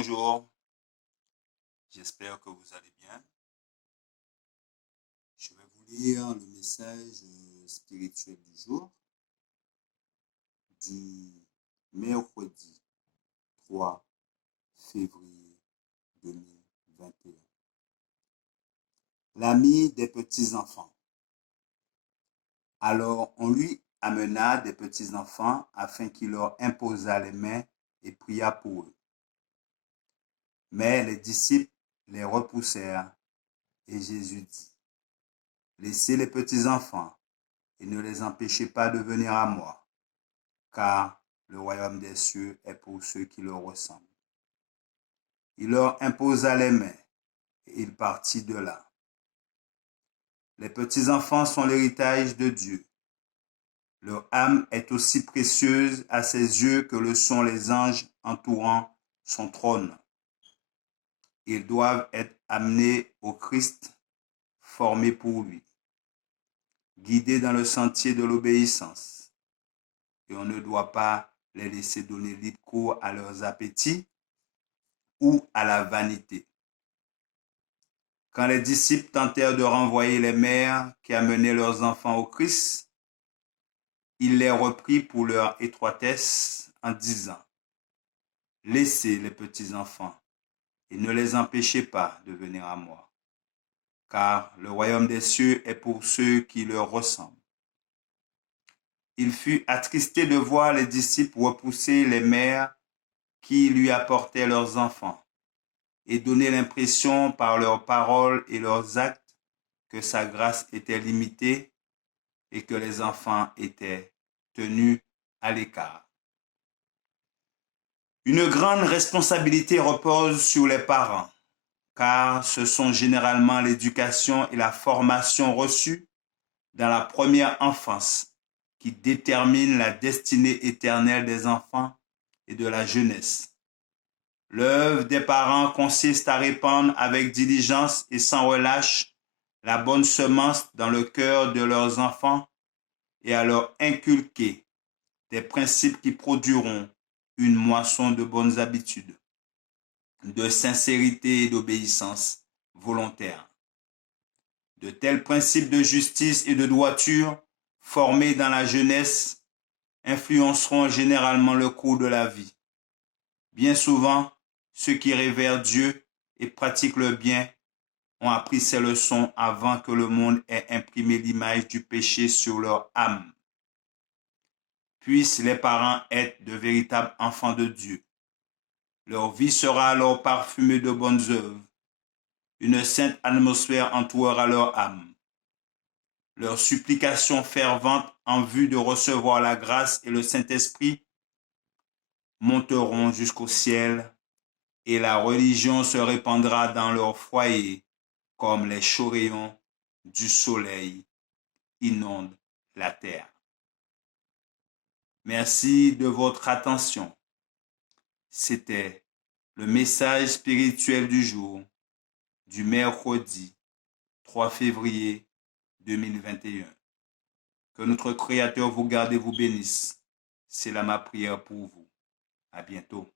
Bonjour, j'espère que vous allez bien. Je vais vous lire le message spirituel du jour du mercredi 3 février 2021. L'ami des petits-enfants. Alors on lui amena des petits-enfants afin qu'il leur imposât les mains et pria pour eux. Mais les disciples les repoussèrent et Jésus dit, laissez les petits-enfants et ne les empêchez pas de venir à moi, car le royaume des cieux est pour ceux qui leur ressemblent. Il leur imposa les mains et il partit de là. Les petits-enfants sont l'héritage de Dieu. Leur âme est aussi précieuse à ses yeux que le sont les anges entourant son trône. Ils doivent être amenés au Christ, formés pour lui, guidés dans le sentier de l'obéissance. Et on ne doit pas les laisser donner libre cours à leurs appétits ou à la vanité. Quand les disciples tentèrent de renvoyer les mères qui amenaient leurs enfants au Christ, il les reprit pour leur étroitesse en disant, laissez les petits-enfants et ne les empêchez pas de venir à moi, car le royaume des cieux est pour ceux qui leur ressemblent. Il fut attristé de voir les disciples repousser les mères qui lui apportaient leurs enfants et donner l'impression par leurs paroles et leurs actes que sa grâce était limitée et que les enfants étaient tenus à l'écart. Une grande responsabilité repose sur les parents, car ce sont généralement l'éducation et la formation reçue dans la première enfance qui déterminent la destinée éternelle des enfants et de la jeunesse. L'œuvre des parents consiste à répandre avec diligence et sans relâche la bonne semence dans le cœur de leurs enfants et à leur inculquer des principes qui produiront une moisson de bonnes habitudes, de sincérité et d'obéissance volontaire. De tels principes de justice et de droiture formés dans la jeunesse influenceront généralement le cours de la vie. Bien souvent, ceux qui révèrent Dieu et pratiquent le bien ont appris ces leçons avant que le monde ait imprimé l'image du péché sur leur âme. Puissent les parents être de véritables enfants de Dieu. Leur vie sera alors parfumée de bonnes œuvres. Une sainte atmosphère entourera leur âme. Leurs supplications ferventes en vue de recevoir la grâce et le Saint-Esprit monteront jusqu'au ciel et la religion se répandra dans leur foyer comme les chauds rayons du soleil inondent la terre. Merci de votre attention. C'était le message spirituel du jour du mercredi 3 février 2021. Que notre Créateur vous garde et vous bénisse. C'est là ma prière pour vous. À bientôt.